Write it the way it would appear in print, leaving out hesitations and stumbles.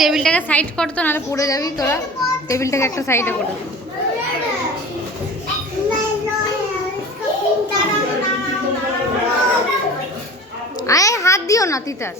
টেবিলটাকে সাইড করতো, নাহলে পড়ে যাবি তোরা। টেবিলটাকে একটা সাইডে করে। আয় হাত দিও না তিতাস।